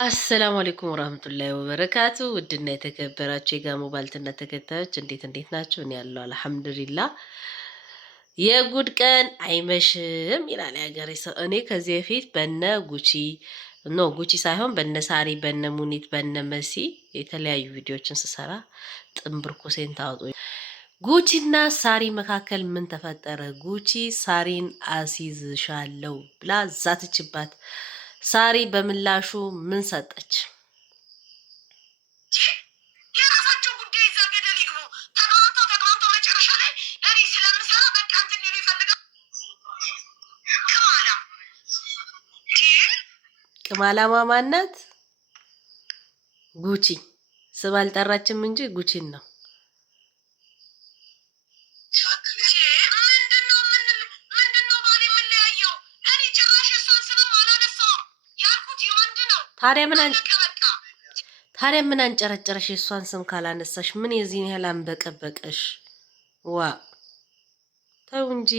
አሰላሙ አለይኩም ወራህመቱላሂ ወበረካቱ። ውድና የተከበራችሁ የጋሞ ባልትና ተከታዮች እንዴት ናችሁ? እኔ ያለው አልሐምዱሊላህ። የጉድ ቀን አይመሽም ይላል የሀገሬ ሰው። እኔ ከዚህ በፊት በነ ጉቺ ሳይሆን በነ ሳሪ፣ በነ ሙኒት፣ በነ መሲ የተለያዩ ቪዲዮዎችን ስሰራ ጥንብር ኩሴን ታወጡ። ጉቺና ሳሪ መካከል ምን ተፈጠረ? ጉቺ ሳሪን አሲዝሻለው ብላ ዛትችባት። ሳሪ በምላሹ ምን ሰጠች? የራሳቸው ጉዳይ እዛ ገደል ይግቡ። ተግባብተው መጨረሻ ላይ እኔ ስለምሰራ በቃ እንትን ሊሉ ይፈልጋል። ቅማላማ ማናት? ጉቺ ስም አልጠራችም እንጂ ጉቺን ነው። ታዲያ ምን አንጨረጨረሽ? የእሷን ስም ካላነሳሽ ምን የዚህን ያህል አንበቀበቀሽ? ዋ ተው እንጂ።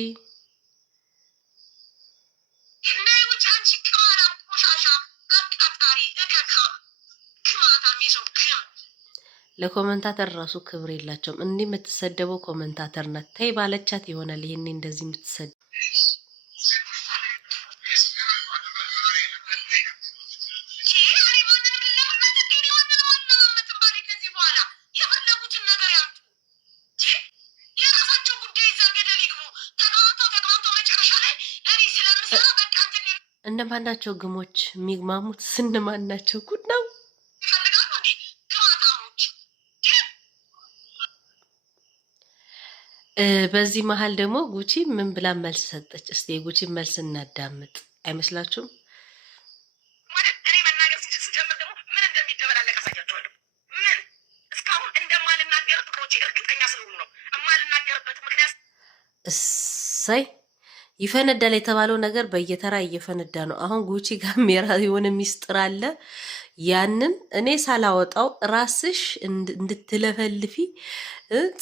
ለኮመንታተር ራሱ ክብር የላቸውም። እንዲህ የምትሰደበው ኮመንታተር ናት። ተይ ባለቻት ይሆናል ይሄኔ እንደዚህ የምትሰደብ። እነማን ናቸው ግሞች የሚግማሙት? ስንማን ናቸው? ጉድ ነው። በዚህ መሀል ደግሞ ጉቺ ምን ብላ መልስ ሰጠች? እስቲ የጉቺ መልስ እናዳምጥ። አይመስላችሁም? እኔ መናገር ስጀምር ደግሞ ምን እንደሚደበላለቅ አሳያቸዋለሁ። ምን እስካሁን እንደማልናገር ፍቅሮቼ እርግጠኛ ስለሆኑ ነው። የማልናገርበት ምክንያት እሰይ ይፈነዳል የተባለው ነገር በየተራ እየፈነዳ ነው። አሁን ጉቺ ጋር የሆነ ሚስጥር አለ። ያንን እኔ ሳላወጣው ራስሽ እንድትለፈልፊ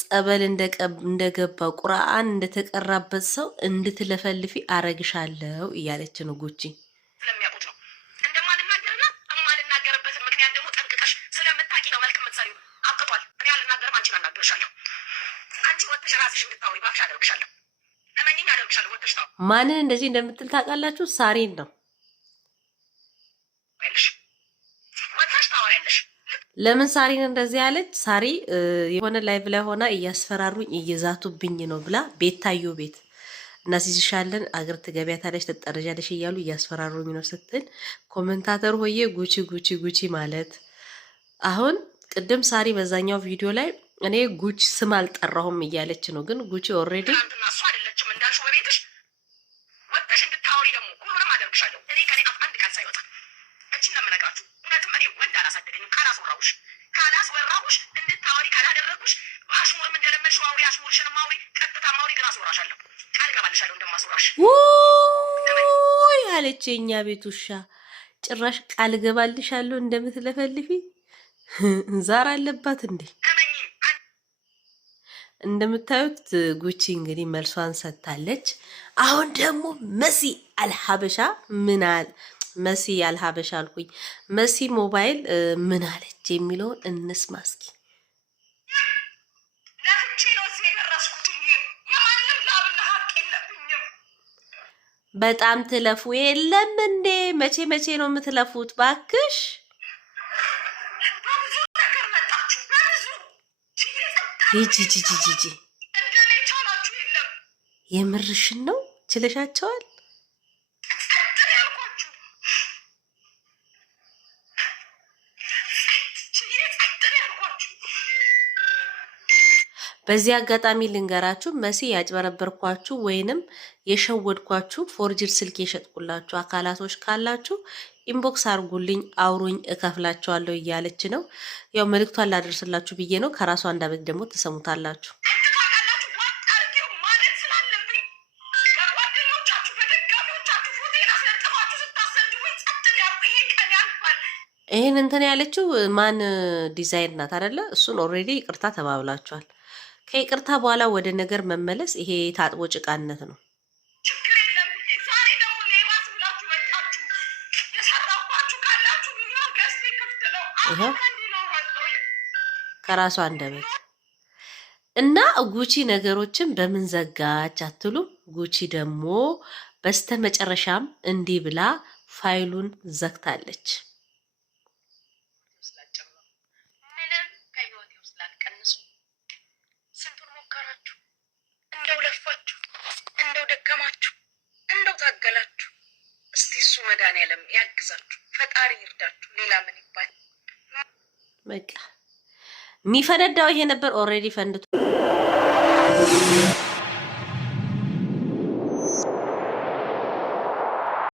ጸበል እንደገባ ቁርአን እንደተቀራበት ሰው እንድትለፈልፊ አረግሻለሁ እያለች ነው ጉቺ። ስለሚያውቁት ነው እንደማልናገርና የማልናገርበትን ምክንያት ደግሞ ጠንቅቀሽ ስለምታውቂ ነው መልክ የምትሰሪው። አብቅቷል። እኔ አልናገርም፣ አንቺን አናገርሻለሁ። አንቺ ወጥሽ ራስሽ እንድታወሪ ባክሽ አደርግሻለሁ። ማንን እንደዚህ እንደምትል ታውቃላችሁ? ሳሪን ነው። ለምን ሳሪን እንደዚህ ያለች? ሳሪ የሆነ ላይቭ ላይ ሆና እያስፈራሩኝ እየዛቱብኝ ነው ብላ ቤታዮ ቤት እናስይዝሻለን፣ አገር ትገቢያታለሽ፣ ትጠረጃለሽ እያሉ እያስፈራሩኝ ነው ስትል ኮመንታተር ሆዬ ጉቺ ጉቺ ጉቺ ማለት አሁን ቅድም ሳሪ በዛኛው ቪዲዮ ላይ እኔ ጉቺ ስም አልጠራሁም እያለች ነው። ግን ጉቺ ኦልሬዲ ካላስወራሁሽ እንድታወሪ ካላደረግኩሽ አሽሙርም እንደለመድሽው አውሪ፣ አሽሙርሽንም አውሪ፣ ቀጥታ ማውሪ፣ ግን አስወራሻለሁ። ቃል እገባልሻለሁ እንደማስወራሽ ያለች የእኛ ቤት ውሻ ጭራሽ ቃል እገባልሻለሁ እንደምትለፈልፊ ዛር አለባት እንዴ? እንደምታዩት ጉቺ እንግዲህ መልሷን ሰጥታለች። አሁን ደግሞ መሲ አልሀበሻ መሲ አልሀበሻ አልኩኝ። መሲ ሞባይል ምን አለች የሚለውን እንስማ እስኪ። በጣም ትለፉ የለም እንዴ? መቼ ነው የምትለፉት? ባክሽ ሂጂ የምርሽን ነው? ችለሻቸዋል? በዚህ አጋጣሚ ልንገራችሁ መሲ ያጭበረበርኳችሁ ወይንም የሸወድኳችሁ ፎርጅድ ስልክ የሸጥኩላችሁ አካላቶች ካላችሁ ኢንቦክስ አርጉልኝ፣ አውሩኝ፣ እከፍላችኋለሁ እያለች ነው። ያው መልእክቷን ላደርስላችሁ ብዬ ነው። ከራሷ አንደበት ደግሞ ትሰሙታላችሁ። ይህን እንትን ያለችው ማን ዲዛይን ናት አይደለ? እሱን ኦልሬዲ ይቅርታ ተባብላችኋል። ከይቅርታ በኋላ ወደ ነገር መመለስ ይሄ ታጥቦ ጭቃነት ነው። ችግር የለም ብዬ ዛሬ ደግሞ ሌባስ ብላችሁ መጣችሁ። የሰራባችሁ ካላችሁ ቢሆን ገዝቴ ክፍት ነው። አሁን እንዲ ነው ረጦኝ ከራሷ አንደበት እና ጉቺ ነገሮችን በምን ዘጋች አትሉም? ጉቺ ደግሞ በስተመጨረሻም እንዲህ ብላ ፋይሉን ዘግታለች። ምንም ከህይወቴ ውስጥ ላትቀንሱ። ስንቱን ሞከራችሁ፣ እንደው ለፋችሁ፣ እንደው ደከማችሁ፣ እንደው ታገላችሁ። እስቲ እሱ መድኃኒዓለም ያግዛችሁ፣ ፈጣሪ ይርዳችሁ። ሌላ ምን ይባል? በቃ የሚፈነዳው ይሄ ነበር። ኦልሬዲ ፈንድቶ